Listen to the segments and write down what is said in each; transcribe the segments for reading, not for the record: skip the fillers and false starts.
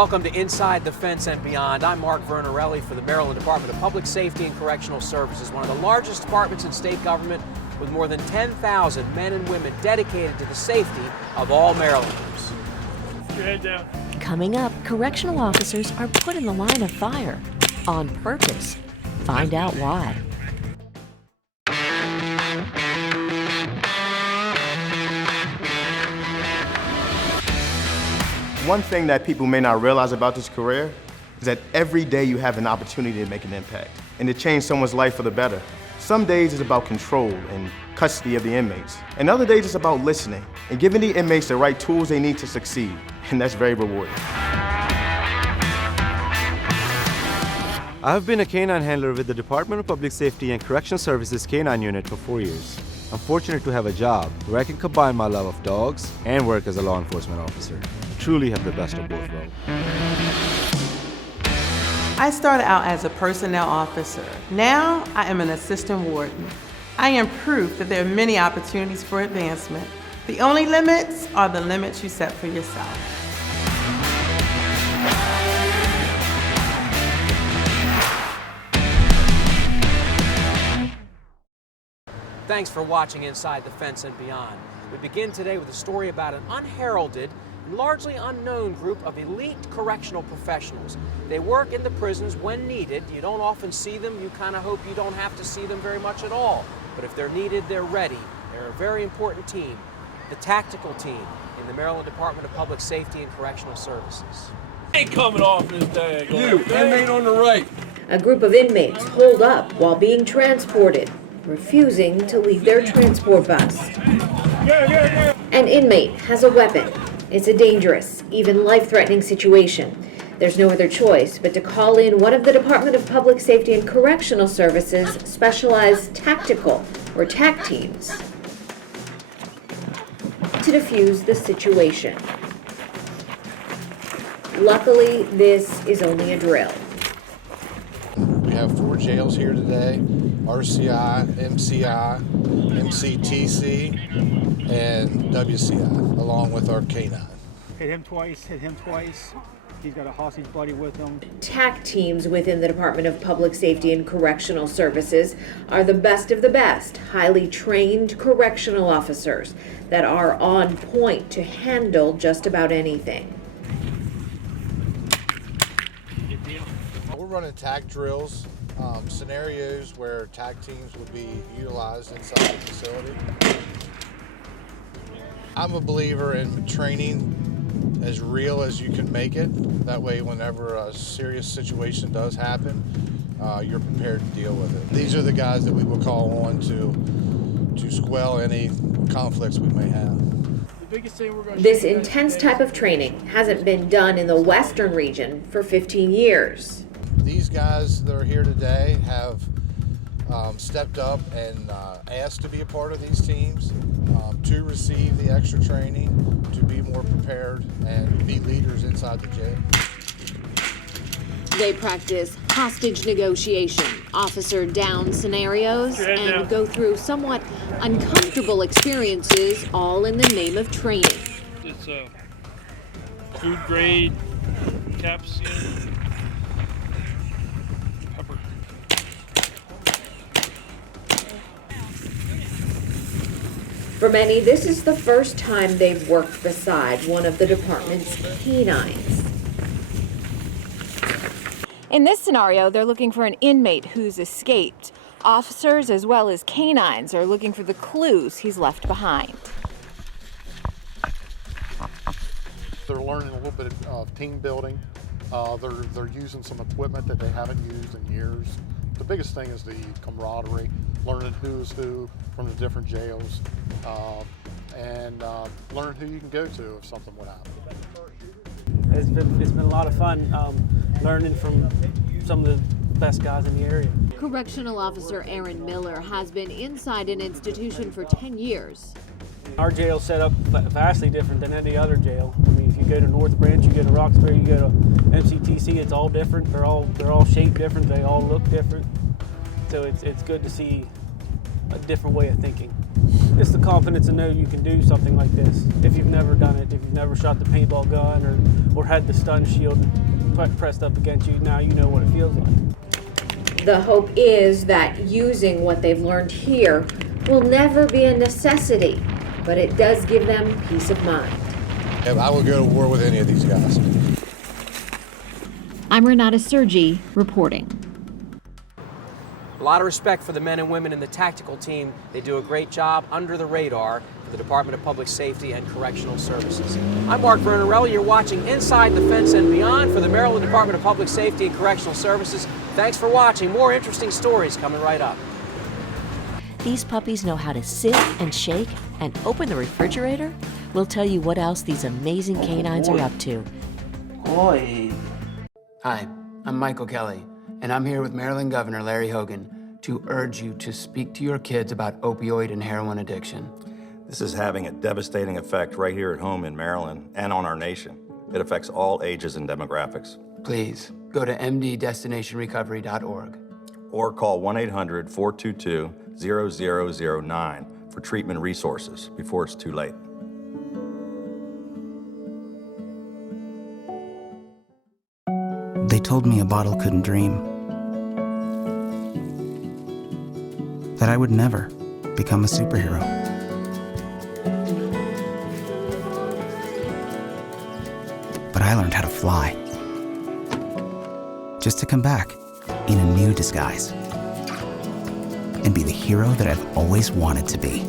Welcome to Inside the Fence and Beyond. I'm Mark Vernarelli for the Maryland Department of Public Safety and Correctional Services, one of the largest departments in state government with more than 10,000 men and women dedicated to the safety of all Marylanders. Put your head down. Coming up, correctional officers are put in the line of fire on purpose. Find out why. One thing that people may not realize about this career is that every day you have an opportunity to make an impact and to change someone's life for the better. Some days it's about control and custody of the inmates, and other days it's about listening and giving the inmates the right tools they need to succeed, and that's very rewarding. I have been a canine handler with the Department of Public Safety and Correctional Services Canine Unit for 4 years. I'm fortunate to have a job where I can combine my love of dogs and work as a law enforcement officer. I truly have the best of both worlds. I started out as a personnel officer. Now I am an assistant warden. I am proof that there are many opportunities for advancement. The only limits are the limits you set for yourself. Thanks for watching Inside the Fence and Beyond. We begin today with a story about an unheralded and largely unknown group of elite correctional professionals. They work in the prisons when needed. You don't often see them. You kind of hope you don't have to see them very much at all. But if they're needed, they're ready. They're a very important team, the tactical team in the Maryland Department of Public Safety and Correctional Services. Ain't coming off this day. You, inmate on the right. A group of inmates hold up while being transported, refusing to leave their transport bus. An inmate has a weapon. It's a dangerous, even life-threatening situation. There's no other choice but to call in one of the Department of Public Safety and Correctional Services specialized tactical, or TAC teams, to defuse the situation. Luckily, this is only a drill. We have 4 jails here today: RCI, MCI, MCTC, and WCI, along with our K9. Hit him twice. He's got a hostage buddy with him. TAC teams within the Department of Public Safety and Correctional Services are the best of the best, highly trained correctional officers that are on point to handle just about anything. We're running TAC drills, scenarios where TAC teams would be utilized inside the facility. I'm a believer in training as real as you can make it. That way, whenever a serious situation does happen, you're prepared to deal with it. These are the guys that we will call on to squell any conflicts we may have. This intense type of training hasn't been done in the Western region for 15 years. These guys that are here today have stepped up and asked to be a part of these teams, to receive the extra training, to be more prepared and be leaders inside the jail. They practice hostage negotiation, officer down scenarios, and go through somewhat uncomfortable experiences, all in the name of training. It's food grade capsaicin. Pepper. For many, this is the first time they've worked beside one of the department's canines. In this scenario, they're looking for an inmate who's escaped. Officers as well as canines are looking for the clues he's left behind. They're learning a little bit of team building. They're using some equipment that they haven't used in years. The biggest thing is the camaraderie, learning who is who from the different jails, and learning who you can go to if something would happen. It's been a lot of fun learning from some of the best guys in the area. Correctional Officer Aaron Miller has been inside an institution for 10 years. Our jail's set up vastly different than any other jail. I mean, if you go to North Branch, you go to Roxbury, you go to MCTC, it's all different. They're all shaped different. They all look different. So it's good to see a different way of thinking. It's the confidence to know you can do something like this. If you've never done it, if you've never shot the paintball gun or had the stun shield pressed up against you, now you know what it feels like. The hope is that using what they've learned here will never be a necessity, but it does give them peace of mind. I would go to war with any of these guys. I'm Renata Seergae reporting. A lot of respect for the men and women in the tactical team. They do a great job under the radar for the Department of Public Safety and Correctional Services. I'm Mark Vernarelli. You're watching Inside the Fence and Beyond for the Maryland Department of Public Safety and Correctional Services. Thanks for watching. More interesting stories coming right up. These puppies know how to sit and shake and open the refrigerator. We'll tell you what else these amazing canines are up to. Hi, I'm Michael Kelly, and I'm here with Maryland Governor Larry Hogan to urge you to speak to your kids about opioid and heroin addiction. This is having a devastating effect right here at home in Maryland and on our nation. It affects all ages and demographics. Please go to mddestinationrecovery.org. Or call 1-800-422-0009 for treatment resources before it's too late. They told me a bottle couldn't dream. That I would never become a superhero. But I learned how to fly. Just to come back in a new disguise. And be the hero that I've always wanted to be.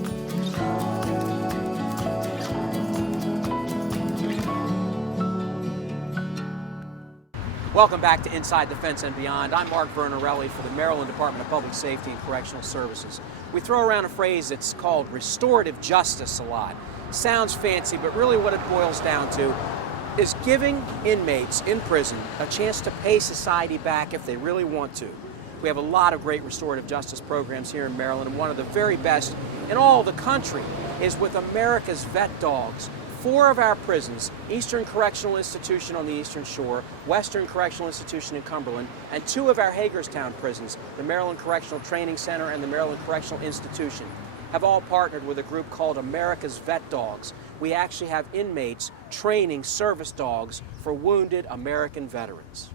Welcome back to Inside the Fence and Beyond. I'm Mark Vernarelli for the Maryland Department of Public Safety and Correctional Services. We throw around a phrase that's called restorative justice a lot. Sounds fancy, but really what it boils down to is giving inmates in prison a chance to pay society back if they really want to. We have a lot of great restorative justice programs here in Maryland, and one of the very best in all the country is with America's Vet Dogs. 4 of our prisons, Eastern Correctional Institution on the Eastern Shore, Western Correctional Institution in Cumberland, and 2 of our Hagerstown prisons, the Maryland Correctional Training Center and the Maryland Correctional Institution, have all partnered with a group called America's Vet Dogs. We actually have inmates training service dogs for wounded American veterans.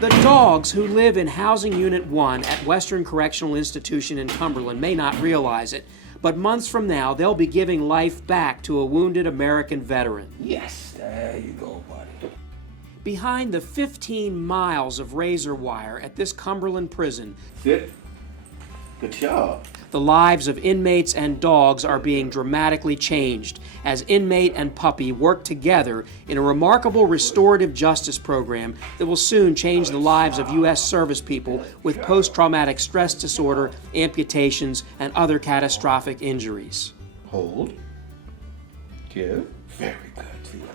The dogs who live in Housing Unit 1 at Western Correctional Institution in Cumberland may not realize it, but months from now, they'll be giving life back to a wounded American veteran. Yes, there you go, buddy. Behind the 15 miles of razor wire at this Cumberland prison, Sit. Good job. the lives of inmates and dogs are being dramatically changed as inmate and puppy work together in a remarkable restorative justice program that will soon change the lives of U.S. service people with post-traumatic stress disorder, amputations, and other catastrophic injuries. Hold. Give. Very good, Felix.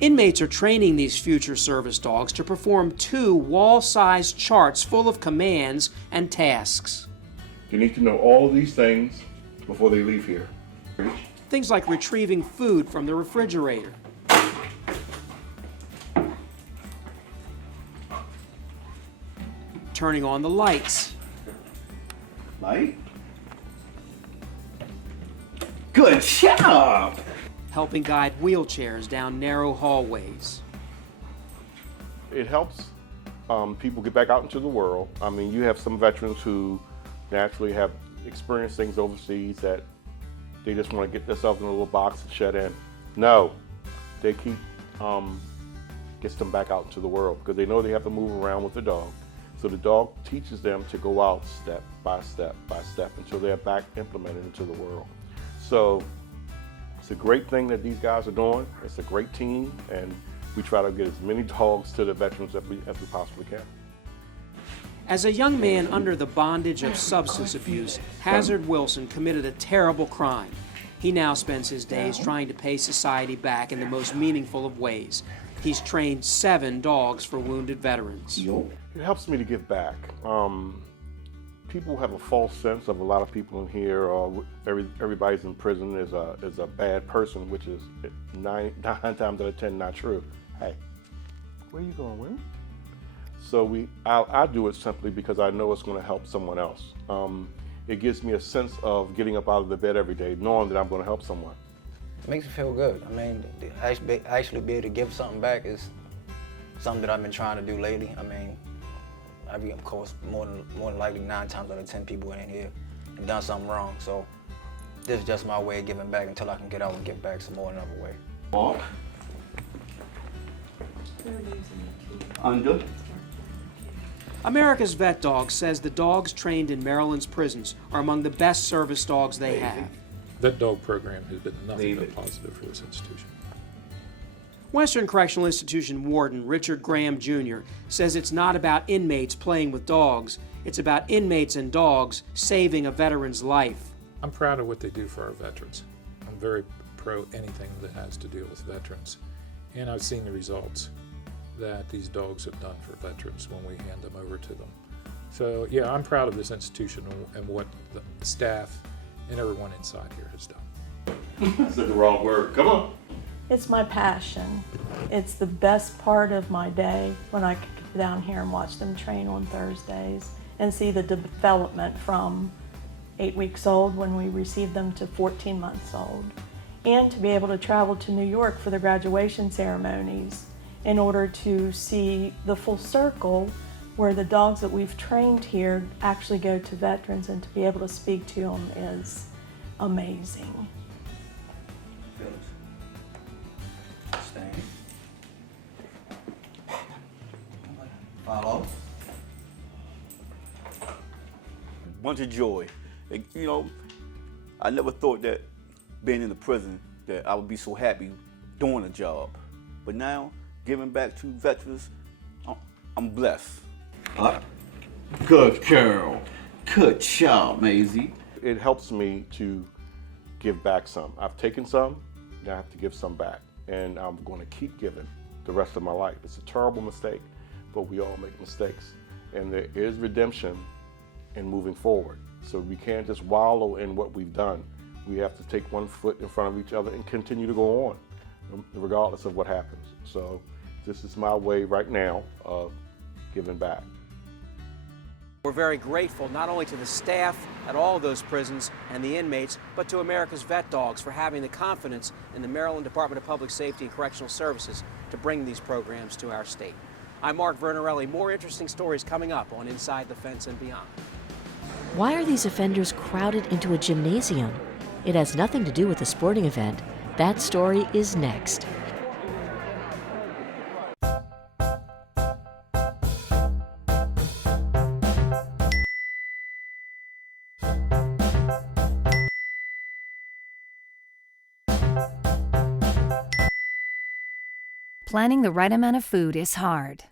Inmates are training these future service dogs to perform 2 wall-sized charts full of commands and tasks. You need to know all these things before they leave here. Things like retrieving food from the refrigerator, turning on the lights, Light. Good job! helping guide wheelchairs down narrow hallways. It helps people get back out into the world. I mean, you have some veterans who naturally have experienced things overseas that they just want to get themselves in a little box and shut in. No, they keep, gets them back out into the world because they know they have to move around with the dog. So the dog teaches them to go out step by step by step until they're back implemented into the world. So it's a great thing that these guys are doing. It's a great team, and we try to get as many dogs to the veterans as we possibly can. As a young man under the bondage of substance abuse, Hazard Wilson committed a terrible crime. He now spends his days trying to pay society back in the most meaningful of ways. He's trained 7 dogs for wounded veterans. It helps me to give back. People have a false sense of a lot of people in here, or everybody's in prison is a bad person, which is 9 times out of 10 not true. Hey, where you going, Will? So I do it simply because I know it's going to help someone else. It gives me a sense of getting up out of the bed every day, knowing that I'm going to help someone. It makes me feel good. I mean, actually be able to give something back is something that I've been trying to do lately. I mean, of course, more than likely 9 times out of 10 people in here have done something wrong. So this is just my way of giving back until I can get out and give back some more another way. Walk. Under. America's Vet Dog says the dogs trained in Maryland's prisons are among the best service dogs they have. Vet Dog program has been nothing but positive for this institution. Western Correctional Institution Warden Richard Graham Jr. says it's not about inmates playing with dogs, it's about inmates and dogs saving a veteran's life. I'm proud of what they do for our veterans. I'm very pro anything that has to do with veterans. And I've seen the results that these dogs have done for veterans when we hand them over to them. So yeah, I'm proud of this institution and what the staff and everyone inside here has done. I said the wrong word. Come on. It's my passion. It's the best part of my day when I can get down here and watch them train on Thursdays and see the development from 8 weeks old when we received them to 14 months old. And to be able to travel to New York for the graduation ceremonies in order to see the full circle where the dogs that we've trained here actually go to veterans, and to be able to speak to them is amazing. Follow. Bunch of joy. You know, I never thought that being in the prison that I would be so happy doing a job. But now, giving back to veterans, I'm blessed. Good girl. Good job, Maisie. It helps me to give back some. I've taken some, now I have to give some back. And I'm going to keep giving the rest of my life. It's a terrible mistake, but we all make mistakes. And there is redemption in moving forward. So we can't just wallow in what we've done. We have to take one foot in front of each other and continue to go on, regardless of what happens. So this is my way right now of giving back. We're very grateful not only to the staff at all of those prisons and the inmates, but to America's Vet Dogs for having the confidence in the Maryland Department of Public Safety and Correctional Services to bring these programs to our state. I'm Mark Vernarelli. More interesting stories coming up on Inside the Fence and Beyond. Why are these offenders crowded into a gymnasium? It has nothing to do with a sporting event. That story is next. Planning the right amount of food is hard.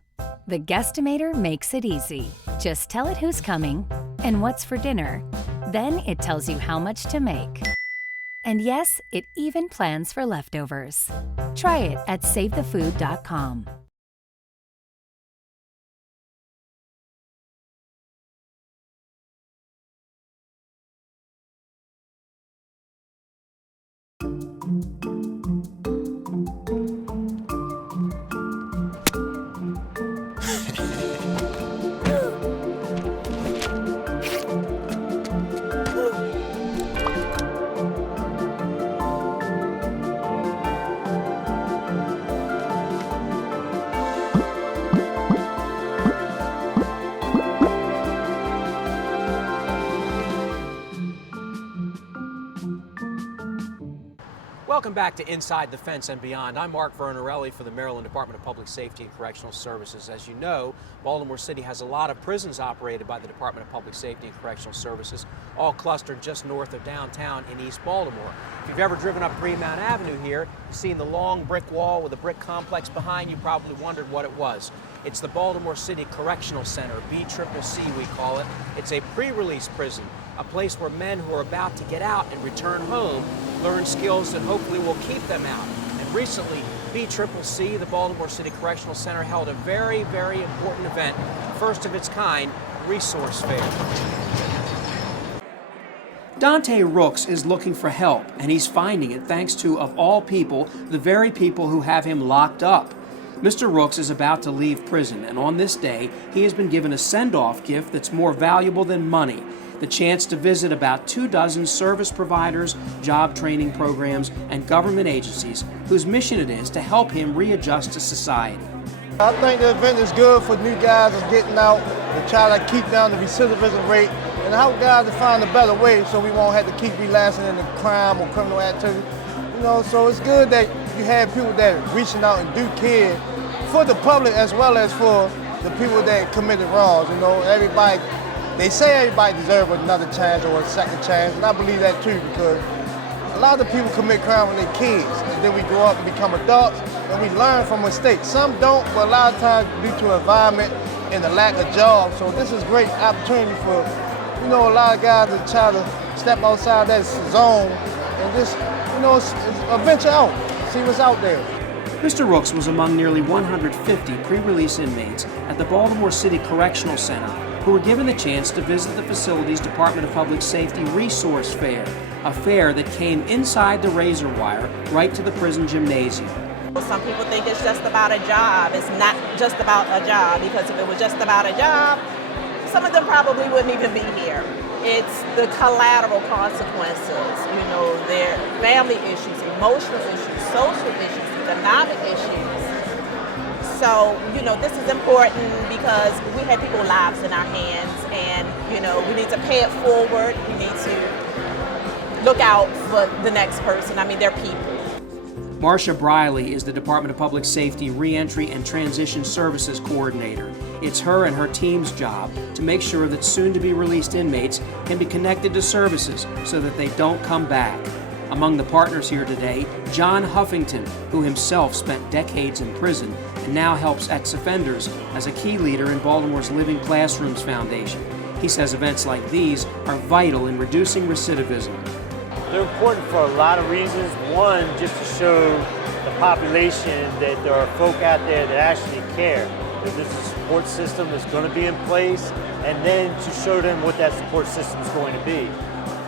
The Guestimator makes it easy. Just tell it who's coming and what's for dinner. Then it tells you how much to make. And yes, it even plans for leftovers. Try it at SaveTheFood.com. Welcome back to Inside the Fence and Beyond. I'm Mark Vernarelli for the Maryland Department of Public Safety and Correctional Services. As you know, Baltimore City has a lot of prisons operated by the Department of Public Safety and Correctional Services, all clustered just north of downtown in East Baltimore. If you've ever driven up Greenmount Avenue here, you've seen the long brick wall with a brick complex behind you, probably wondered what it was. It's the Baltimore City Correctional Center, BCCC we call it. It's a pre-release prison, a place where men who are about to get out and return home learn skills that hopefully will keep them out. And recently, BCCC, the Baltimore City Correctional Center, held a very, very important event, first of its kind, Resource Fair. Donte Rooks is looking for help, and he's finding it thanks to, of all people, the very people who have him locked up. Mr. Rooks is about to leave prison, and on this day, he has been given a send-off gift that's more valuable than money, the chance to visit about 24 service providers, job training programs, and government agencies whose mission it is to help him readjust to society. I think the event is good for new guys that's getting out to try to keep down the recidivism rate and help guys to find a better way so we won't have to keep relapsing into crime or criminal activity. You know, so it's good that you have people that are reaching out and do care for the public as well as for the people that committed wrongs. You know, everybody, they say everybody deserves another chance or a second chance, and I believe that too, because a lot of people commit crime when they're kids, and then we grow up and become adults, and we learn from mistakes. Some don't, but a lot of times due to environment and the lack of jobs. So this is a great opportunity for, you know, a lot of guys to try to step outside that zone and just, you know, venture out, see what's out there. Mr. Rooks was among nearly 150 pre-release inmates at the Baltimore City Correctional Center who were given the chance to visit the facility's Department of Public Safety Resource Fair, a fair that came inside the razor wire right to the prison gymnasium. Some people think it's just about a job. It's not just about a job, because if it was just about a job, some of them probably wouldn't even be here. It's the collateral consequences, you know, their family issues, emotional issues, social issues, economic issues. So, you know, this is important because we have people's lives in our hands, and, you know, we need to pay it forward. We need to look out for the next person. I mean, they're people. Marsha Briley is the Department of Public Safety Reentry and Transition Services Coordinator. It's her and her team's job to make sure that soon-to-be-released inmates can be connected to services so that they don't come back. Among the partners here today, John Huffington, who himself spent decades in prison and now helps ex-offenders as a key leader in Baltimore's Living Classrooms Foundation. He says events like these are vital in reducing recidivism. They're important for a lot of reasons. One, just to show the population that there are folk out there that actually care, that there's a support system that's going to be in place, and then to show them what that support system is going to be.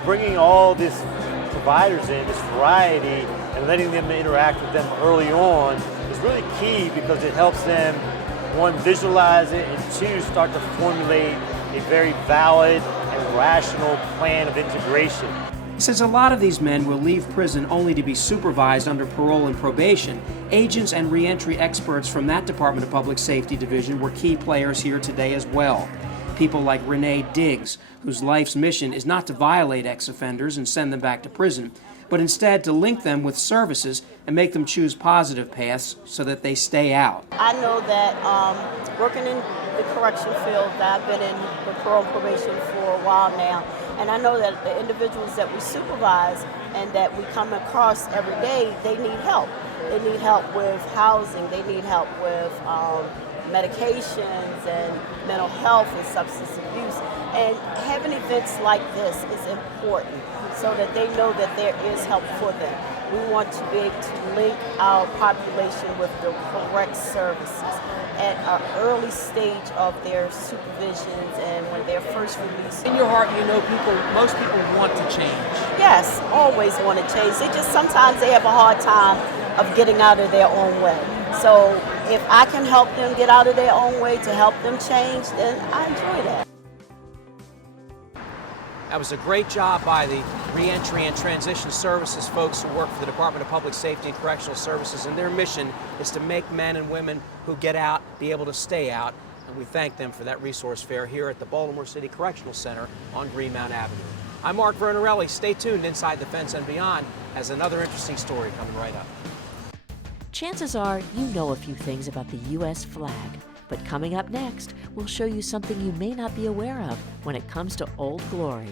Bringing all these providers in, this variety, and letting them interact with them early on is really key, because it helps them, one, visualize it, and two, start to formulate a very valid and rational plan of integration. Since a lot of these men will leave prison only to be supervised under parole and probation, agents and reentry experts from that Department of Public Safety Division were key players here today as well. People like Renee Diggs, whose life's mission is not to violate ex-offenders and send them back to prison, but instead to link them with services and make them choose positive paths so that they stay out. I know that working in the correction field, that I've been in the parole probation for a while now, and I know that the individuals that we supervise and that we come across every day, they need help. They need help with housing, they need help with medications and mental health and substance abuse. And having events like this is important so that they know that there is help for them. We want to be able to link our population with the correct services at an early stage of their supervisions and when they're first released. In your heart, you know most people want to change. Yes, always want to change. They just sometimes they have a hard time of getting out of their own way. So if I can help them get out of their own way to help them change, then I enjoy that. That was a great job by the Reentry and Transition Services folks who work for the Department of Public Safety and Correctional Services, and their mission is to make men and women who get out be able to stay out, and we thank them for that resource fair here at the Baltimore City Correctional Center on Greenmount Avenue. I'm Mark Vernarelli. Stay tuned. Inside the Fence and Beyond has another interesting story coming right up. Chances are you know a few things about the U.S. flag, but coming up next, we'll show you something you may not be aware of when it comes to Old Glory.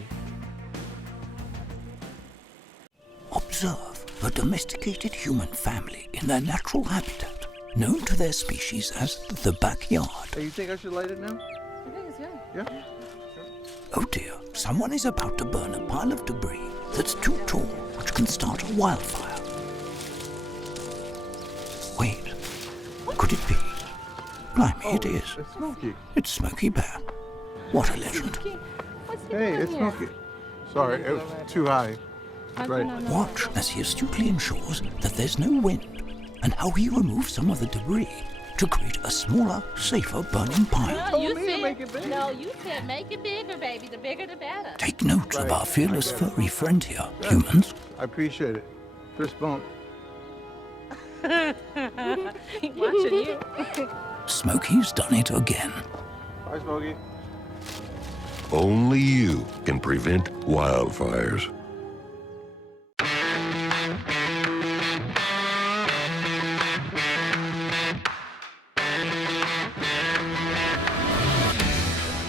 Observe a domesticated human family in their natural habitat, known to their species as the backyard. Hey, you think I should light it now? I think it's good. Yeah? Oh dear, someone is about to burn a pile of debris that's too tall, which can start a wildfire. Wait, could it be? Blimey, it is. It's Smokey. It's Smokey Bear. What a legend. Hey, it's Smokey. Sorry, it was too high. Right. Watch as he astutely ensures that there's no wind, and how he removes some of the debris to create a smaller, safer burning pile. No, you said make it bigger, baby. The bigger, the better. Take note of our fearless furry friend here, humans. I appreciate it. Fist bump. Watching you. Smokey's done it again. Bye, Smokey. Only you can prevent wildfires.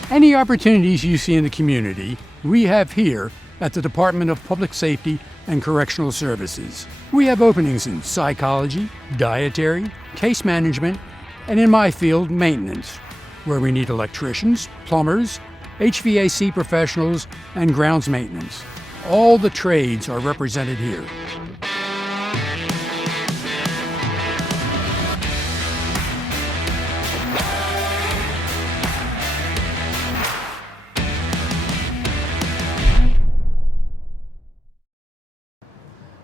Any opportunities you see in the community, we have here at the Department of Public Safety and Correctional Services. We have openings in psychology, dietary, case management, and in my field, maintenance, where we need electricians, plumbers, HVAC professionals, and grounds maintenance. All the trades are represented here.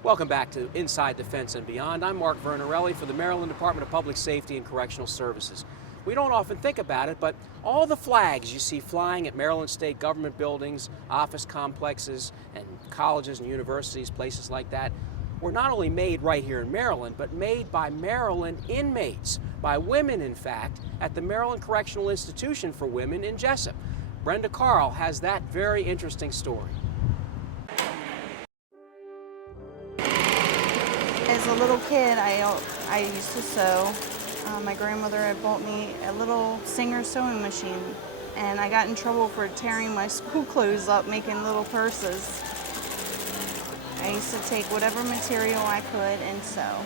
Welcome back to Inside the Fence and Beyond. I'm Mark Vernarelli for the Maryland Department of Public Safety and Correctional Services. We don't often think about it, but all the flags you see flying at Maryland state government buildings, office complexes, and colleges and universities, places like that, were not only made right here in Maryland, but made by Maryland inmates, by women, in fact, at the Maryland Correctional Institution for Women in Jessup. Brenda Carl has that very interesting story. As a little kid, I used to sew. My grandmother had bought me a little Singer sewing machine, and I got in trouble for tearing my school clothes up making little purses. I used to take whatever material I could and sew.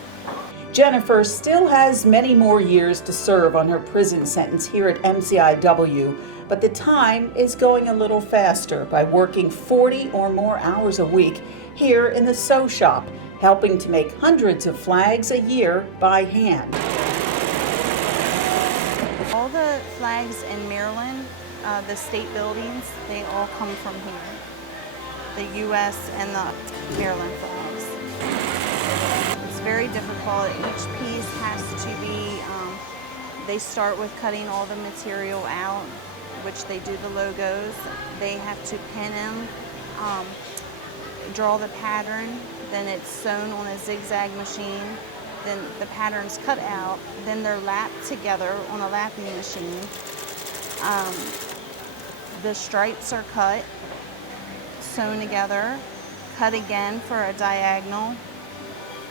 Jennifer still has many more years to serve on her prison sentence here at MCIW, but the time is going a little faster by working 40 or more hours a week here in the sew shop, helping to make hundreds of flags a year by hand. All the flags in Maryland, the state buildings, they all come from here. The U.S. and the Maryland flags. It's very difficult. Each piece has to be, they start with cutting all the material out, which they do the logos. They have to pin them, draw the pattern, then it's sewn on a zigzag machine, then the pattern's cut out, then they're lapped together on a lapping machine. The stripes are cut, sewn together, cut again for a diagonal,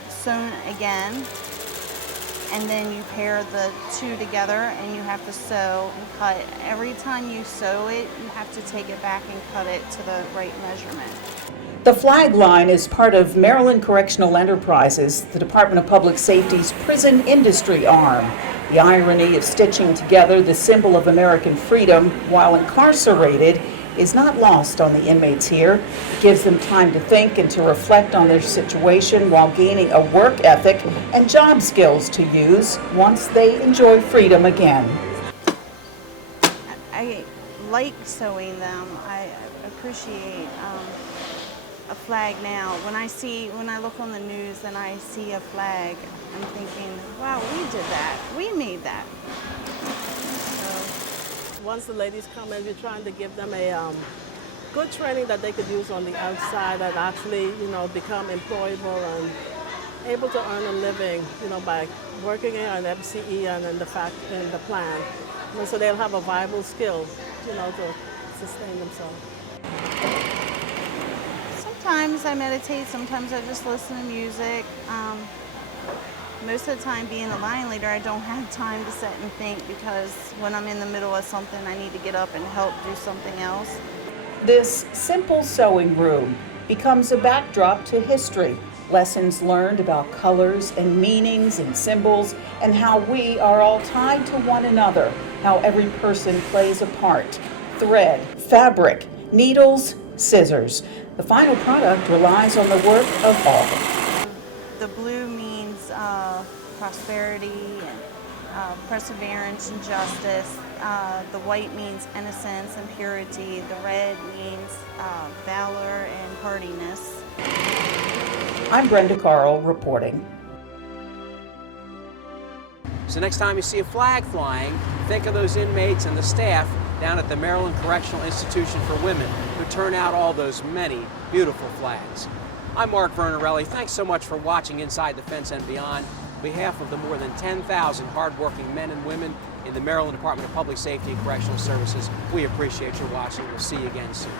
sewn again, and then you pair the two together and you have to sew and cut. Every time you sew it, you have to take it back and cut it to the right measurement. The flag line is part of Maryland Correctional Enterprises, the Department of Public Safety's prison industry arm. The irony of stitching together the symbol of American freedom while incarcerated is not lost on the inmates here. It gives them time to think and to reflect on their situation while gaining a work ethic and job skills to use once they enjoy freedom again. I like sewing them. I appreciate a flag now. When I look on the news and I see a flag, I'm thinking, wow, we did that. We made that. Once the ladies come in, we're trying to give them a good training that they could use on the outside and actually, become employable and able to earn a living, by working in an MCE and in the plant. So they'll have a viable skill, to sustain themselves. Sometimes I meditate, sometimes I just listen to music. Most of the time, being a line leader, I don't have time to sit and think because when I'm in the middle of something, I need to get up and help do something else. This simple sewing room becomes a backdrop to history, lessons learned about colors and meanings and symbols, and how we are all tied to one another, how every person plays a part. Thread, fabric, needles, scissors. The final product relies on the work of all. The blue means prosperity and perseverance and justice. The white means innocence and purity. The red means valor and hardiness. I'm Brenda Carl reporting. So next time you see a flag flying, think of those inmates and the staff down at the Maryland Correctional Institution for Women who turn out all those many beautiful flags. I'm Mark Vernarelli. Thanks so much for watching Inside the Fence and Beyond. On behalf of the more than 10,000 hardworking men and women in the Maryland Department of Public Safety and Correctional Services, we appreciate your watching. We'll see you again soon.